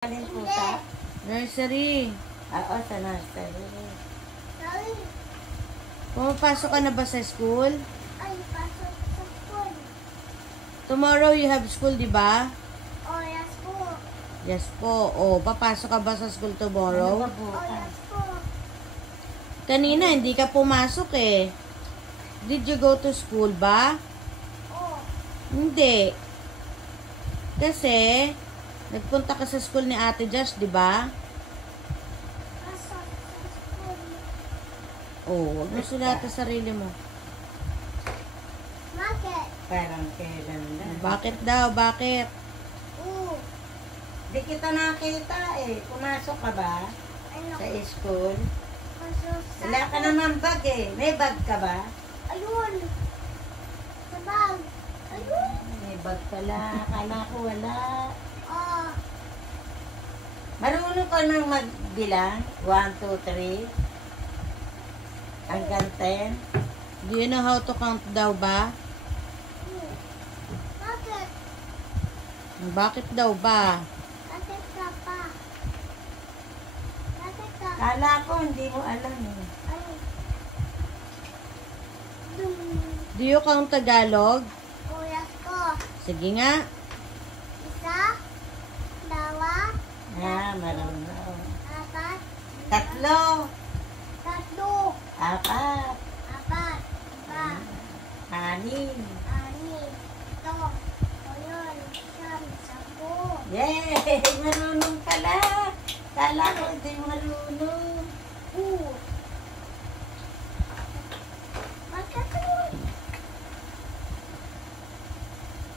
Alin po sa? Nursery. Oo, sa nursery. Pumapasok ka na ba sa school? Ay, pasok sa school. Tomorrow you have school, di ba? Oh, yes po. Yes po. O, papasok ka ba sa school Ano tomorrow? ba Oh, bukas? yes po. Kanina, hindi ka pumasok eh. Did you go to school ba? Oh, Hindi. Kasi, nagpunta ka sa school ni Ate Josh, di ba? pasok sa school. Oh, huwag mo sulatan sarili mo. Bakit? Parang kailan lang. Bakit daw? Bakit? Oo. Di kita nakita eh. Pumasok ka ba Ano? sa school? Pasok sa Wala ka naman bag eh. May bag ka ba? Ayun. Sa bag. Ayun. May bag pala. Akala ko wala. Oh, Marunong ka nang magbilang? 1, 2, 3? Hanggang 10? Do you know how to count daw ba? bakit? Bakit daw ba? Bakit ka pa? Bakit ka? Kala ko hindi mo alam eh. Ay. Dum. Do you count Tagalog? Oh, yes po. Sige nga. Isa, dalawa, Marunong. apat, 3, tatlo, 4, apat, lima, 6. anim, ito, ayun, siyam, 10. Yay! Marunong pala. Kala ko hindi marunong. Bakit yun?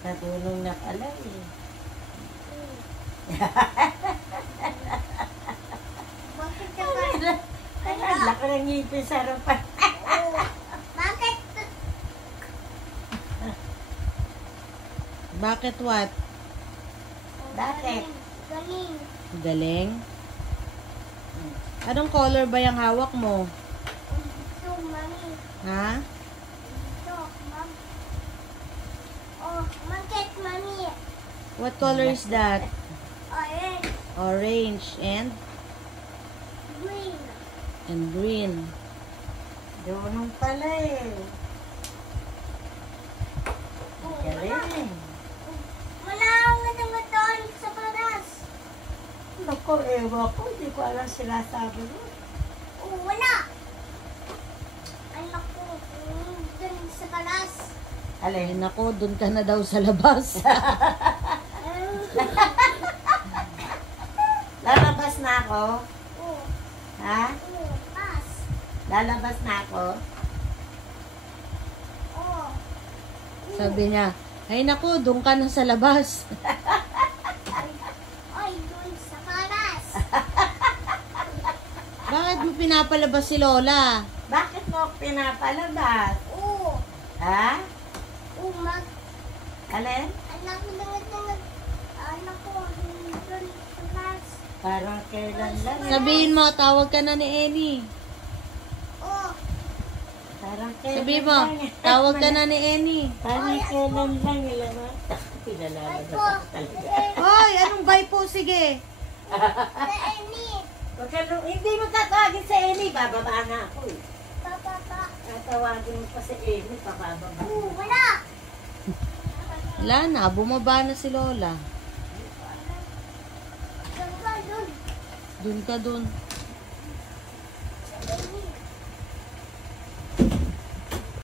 Natulong na pala eh. Bakit ka ba? Ang laki ng ngipin sa harapan. Bakit? Bakit what? Bakit? Galing. Galing? Anong color ba yung hawak mo? Ito, mami. Ha? Ito, mam. Oh, bakit, mami? What color is that? Orange, Orange and green. green. Dunong pala eh. Oh, Galing. wala akong naman doon sa paras. Naku, ewa ko. Hindi ko alam sinasabi mo. Oh, wala. Anak ko, doon sa paras. Ay, nako, dun ka na daw sa labas. Lalabas na ako. Oh, Ha? oh, pas. Lalabas na ako. Oh, Sabi niya, ay nako, dun ka na sa labas. ay, doon sa paras. Bakit mo pinapalabas si Lola? Bakit mo ako pinapalabas? Oh, Ha? oh, Alin? anak ko, anak ko, doon sa paras. Parang kailan lang. Sabihin mo, tawag ka na ni Eni. Oh, Parang kailan Sabihin mo, lang. tawag ka na ni Eni. Parang kailan lang. Ilan na. Pinalala ay na po. ako talaga. Hoy, anong bye po? Sige. Sa Eni. Huwag ka nung- hindi mo tatawagin sa Amy. Bababa na ako eh. Papa. Tatawagin mo pa sa Amy. Pababa. Oh, wala. Wala na, bumaba na si Lola. Doon ka, doon. Dun ka dun.